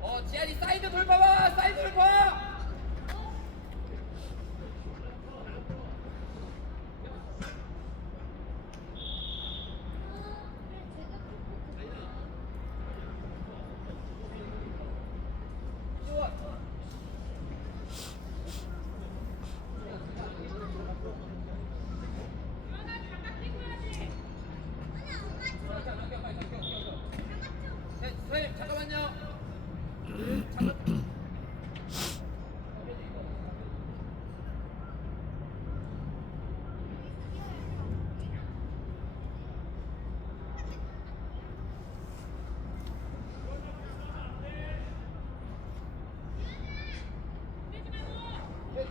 어, 지한이 사이드 돌봐봐! 사이드 돌봐! 좋아. 네, 선생님 잠깐만요. 잠깐. 네,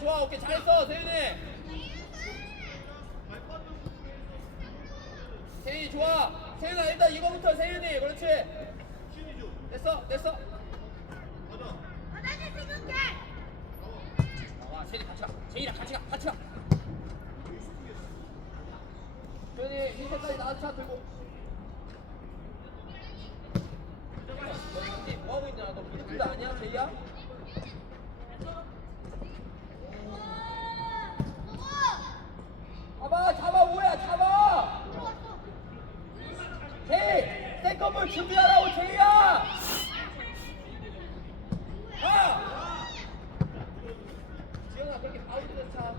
좋아 오케이. 잘했어 세윤이. 세윤이 좋아. 세윤아 일단 이거부터 세윤이. 그렇지? 됐어 됐어. 세윤이 같이 가. 같이 가 세윤이 흰색까지 나와서 차 들고. 너 지금 뭐 하고 있냐 너 미드필드 아니야 제이야? 잡아 잡아 뭐야 잡아 제이 세컨볼 준비하라고 제이야 가 지현아 그렇게 바운드에서 차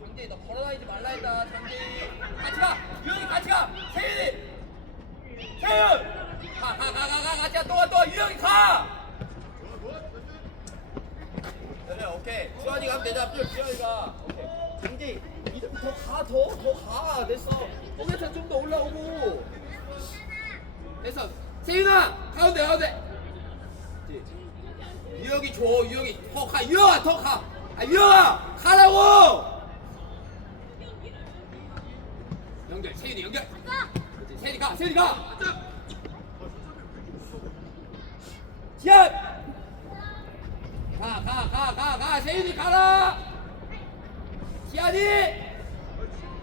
장재희 너 걸어다니지 말라 했다 장재희 같이 가 유영이 같이 가 세윤이 세윤 가 가 가 가 가 같이 가또또 유영이 가 그래 오케이 지환이 가면 되자 삐 지환이가 오케이 장재희 이제 더가더더 가 됐어 뽀개찬 좀 더 올라오고 됐어 세윤아 가운데 가운데 유영이 더가 유영아 더가. 아 유영아 가라고! 연결 세윤이 연결. 그렇지 세윤이 가 세윤이 가. 지현 가가 가 가가 세윤이 가라! 지한이!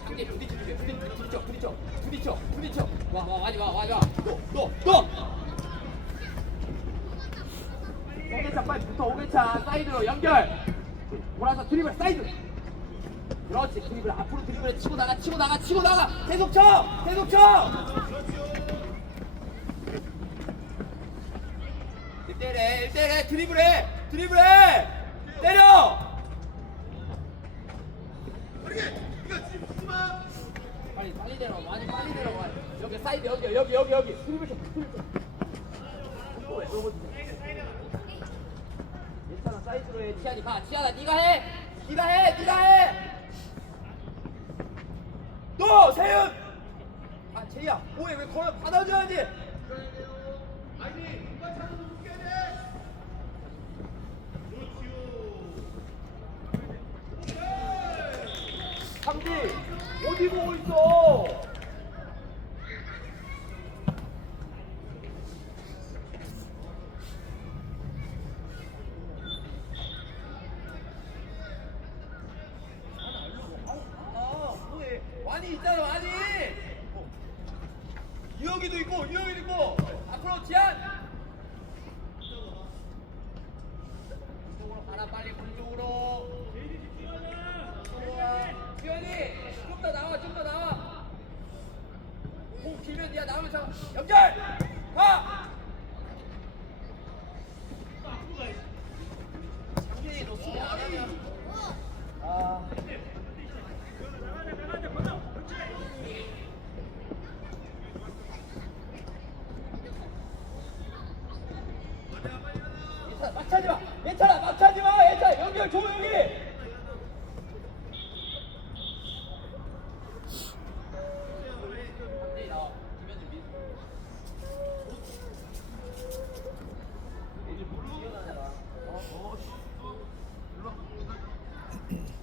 상대 부딪혀 부딪혀 부딪혀 부딪혀 부딪혀. 와와 와지 마 와지 마너너너 오게차 빨리 붙어. 오게차 사이드로 연결. 몰아서 드리블 사이드. 그렇지. 드리블 앞으로 드리블 치고 나가 치고 나가 치고 나가. 계속 쳐! 계속 쳐! 1대1해 1대1해 드리블해! 드리블해! 때려! 빨리 빨리 내려와. 많이 빨리 내려와. 여기 사이드 여기 여기 여기 여기. 드리블 쳐 드리블 쳐 또 왜, 넘어지네. 괜찮아 사이드로 해 치안이 가. 치안아 네가 해! 네가 해! 네가 해 너 세윤! 아 제이야 뭐해? 왜 걸어 받아줘야지! 삼지 어디 보고 있어 아, 뭐해? 완이 있잖아, 완이. 유영이도 있고, 유영이도 있고. 앞으로 지한. 이쪽으로 가라, 빨리 공쪽으로. 좋아. 지현이, 좀 더 나와, 좀 더 나와. 공 길면 네가 나오면서 연결. 가. mm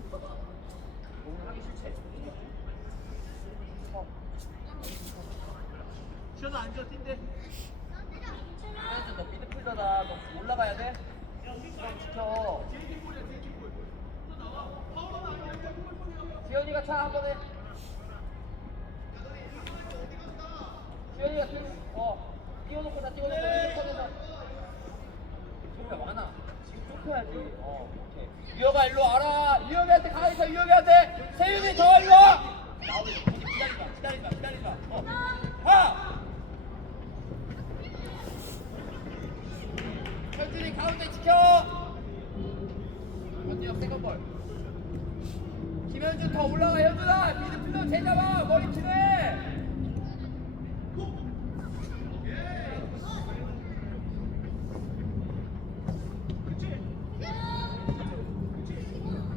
현준 더 올라가 현준아. 미드필더 제잡아 머리 치네.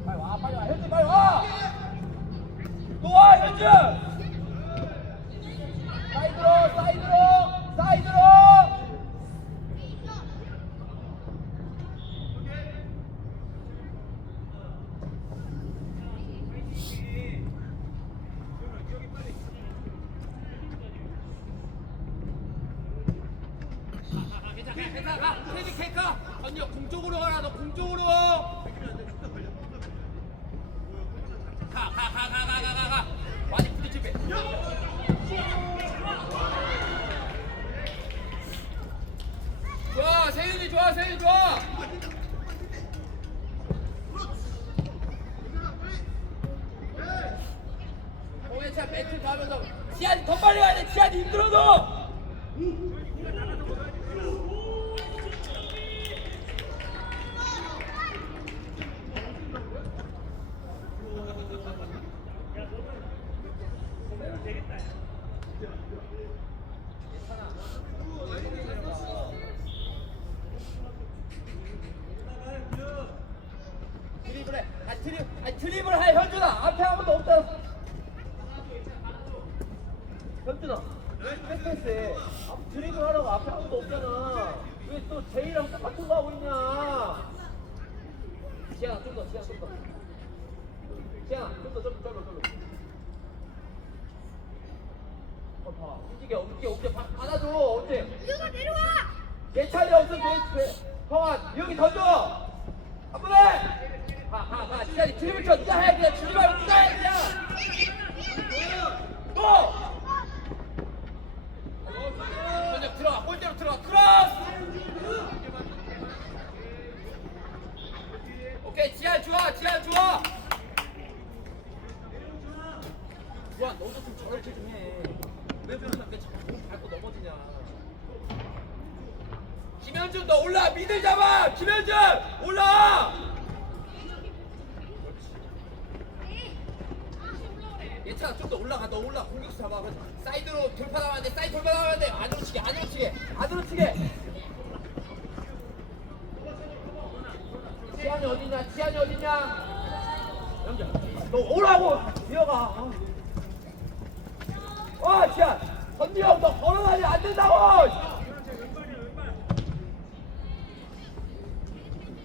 빨리 와 빨리 와 현준 빨리 와. 또와 현준. 사이드로 사이드로 사이드로. 괜찮아 가 헤디 캐카 건력 공쪽으로 가라 너 공쪽으로 가가 세윤이 좋아 세윤이 좋아 홍해차 매트 가면서 지한이 더 빨리 가야 돼 지한이 힘들어도 드리블해. 아 드리, 아 드리블 해 현준아. 앞에 아무도 없잖아. 현준아. 왜 패스해? 앞 드리블 하라고 앞에 아무도 없잖아. 왜 또 제이랑 똑같은 거 하고 있냐? 지현아 좀 더, 지현아 좀 더. 지현아 좀 더, 좀 더, 좀 더, 좀 더. 어, 봐. 움직여, 움직여, 움직여. 바, 받아줘, 어째? 유가 내려와! 내 차례 없으면 돼. 돼. 형아, 여기 던져. 한 번에. 가, 가, 가. 지한이 드리블 쳐. 네가 해야 돼. 말고 네가 해야 돼. 또. 먼저 들어가. 골대로 들어가. 크로스. 오케이, 지한 좋아. 지한 좋아. 좋아, 너도 좀 저렇게 좀 해. 왜 그렇게 자꾸 공 밟고 넘어지냐. 김현준 너 올라! 미들 잡아! 김현준! 올라! 얘차가 좀더 올라가. 너 올라. 공격수 잡아. 사이드로 돌파 나가야 돼. 사이드 돌파 나가야 돼. 안으로 치게 안으로 치게. 안으로 치게. 지한이 어디냐? 지한이 어디냐? 너 오라고! 뛰어가. 아 지한 선지형 너 걸어다니면 안 된다고!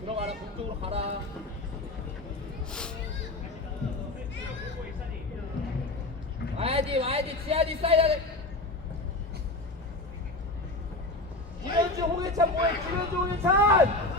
들어가라 공쪽으로 가라. 와야지 와야지. 쌓여야 돼 김현주 홍해찬 뭐해? 김현주 홍해찬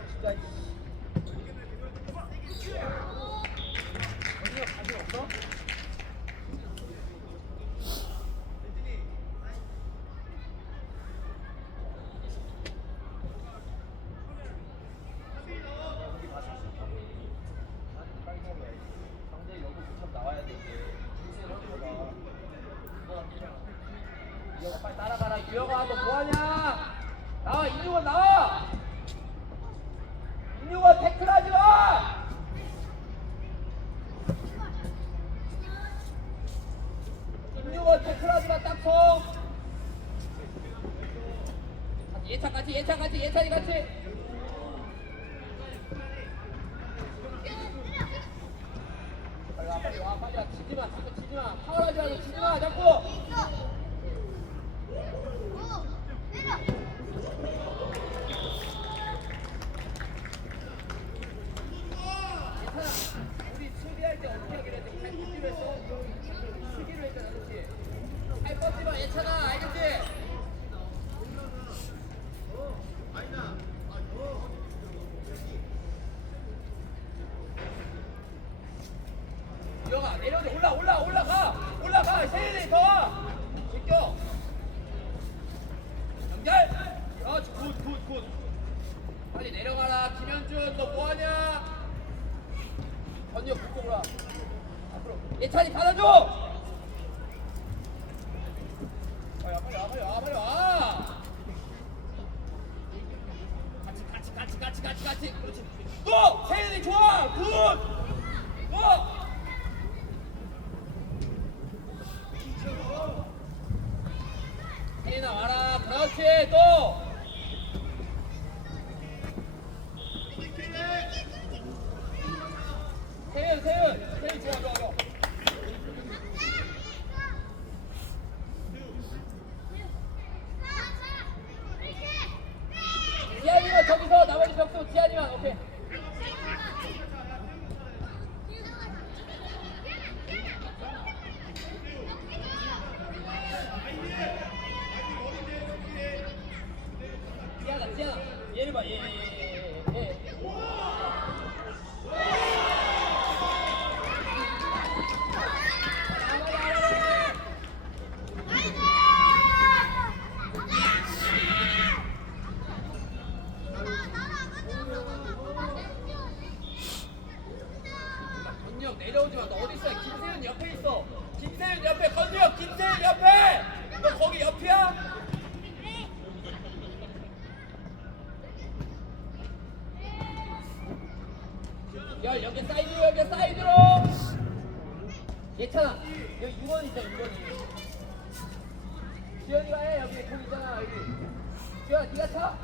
much guys. 속 예찬 같이 예찬 같이 예찬이 같이. 빨리 와 빨리 와 치지마, 치지마, 파울하지 말고 지지마 자꾸. Cheio! 얘는 봐, 얘, 얘, 얘. 여기 6원 있다 6원이. 지현이가 해 여기 공 있잖아 여기. 지현 니가 쳐.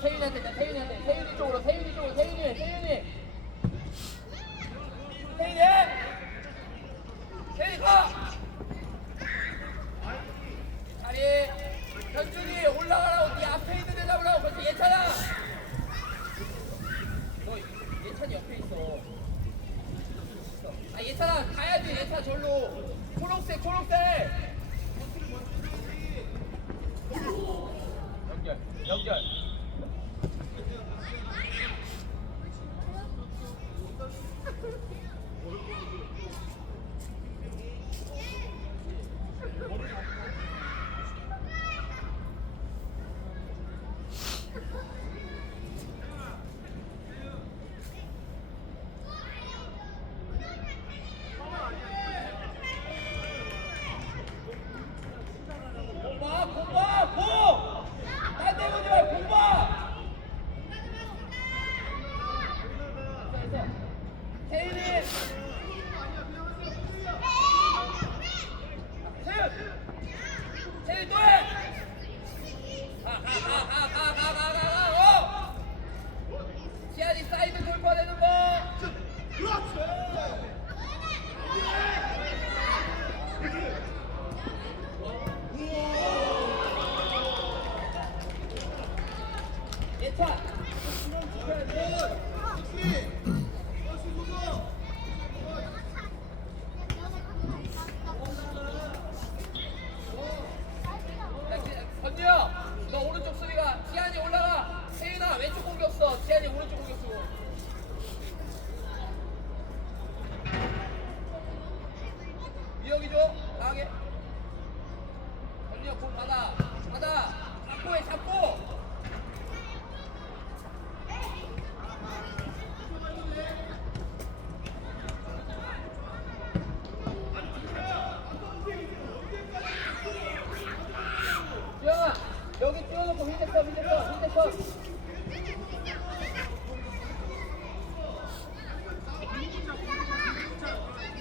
세윤이한테 자 세윤이한테. 세윤이 쪽으로 세윤이 쪽으로 세윤이 세윤이. 세윤이! 세윤이 가! 차 가야지. 내차 절로. 초록색 초록색. 너 오른쪽 수비가 기안이 올라가. 세윤아 왼쪽 공격수 기안이 오른쪽 공격수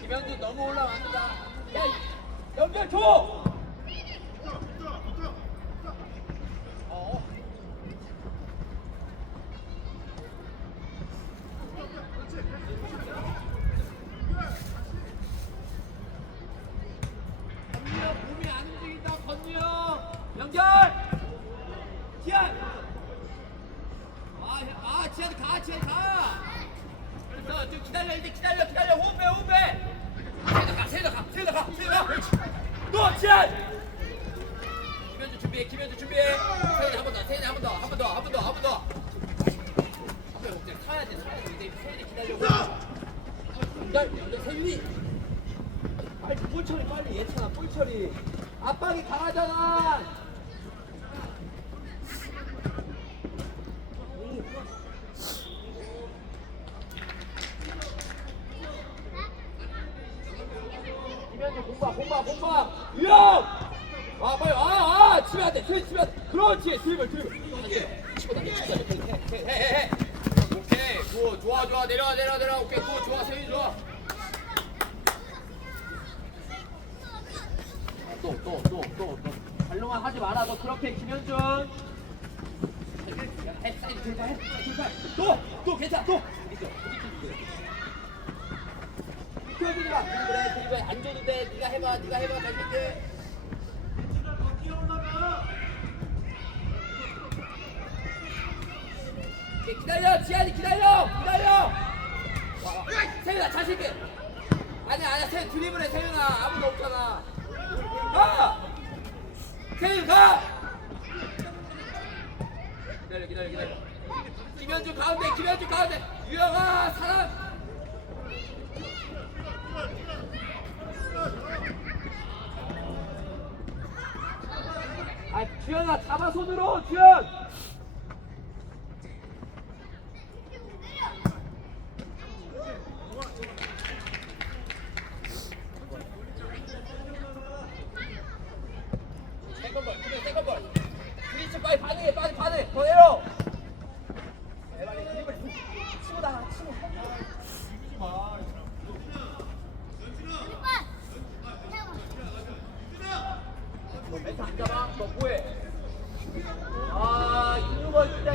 김현준 너무 올라왔다. 야 연결 줘 연결 연결 세윤이. 빨리 볼 처리 빨리. 예찬아 볼 처리. 압박이 강하잖아 김현주 공방 공방 공방 위험 아 빨리 아아 치면 안돼 치면 치면 안돼 그렇지 드리블 드리블 안돼 치고 다녀 치고 다녀 해해해해 오케이 굿 좋아 좋아 내려와 내려와 내려와 오케이 굿 좋아 세윤이 좋아 또또또또 또. 발로만 하지 마라. 너 그렇게 김현준 해 사이드 돌파 해 돌파 또또 괜찮아. 또. 비켜주지 마 그래 드리블 안 줘도 돼 네가 해봐 네가 해봐 오케이, 기다려 지한이 기다려 기다려. 세윤아 자신있게. 아니야 아니야 세윤 드리블해 세윤아. 아무도 없잖아. 가 세윤 가! 기다려 기다려 기다려. 김현주 가운데 김현주 가운데. 유영아 사람! 아 주현아 잡아 손으로 주현 세컨볼 그래 세컨볼 그리치 빨리 반응해 빨리 반응해 더 내려 빨리 드리블 치고 나가 치고 너 멘트 안 잡 뭐해? 아 이거 진짜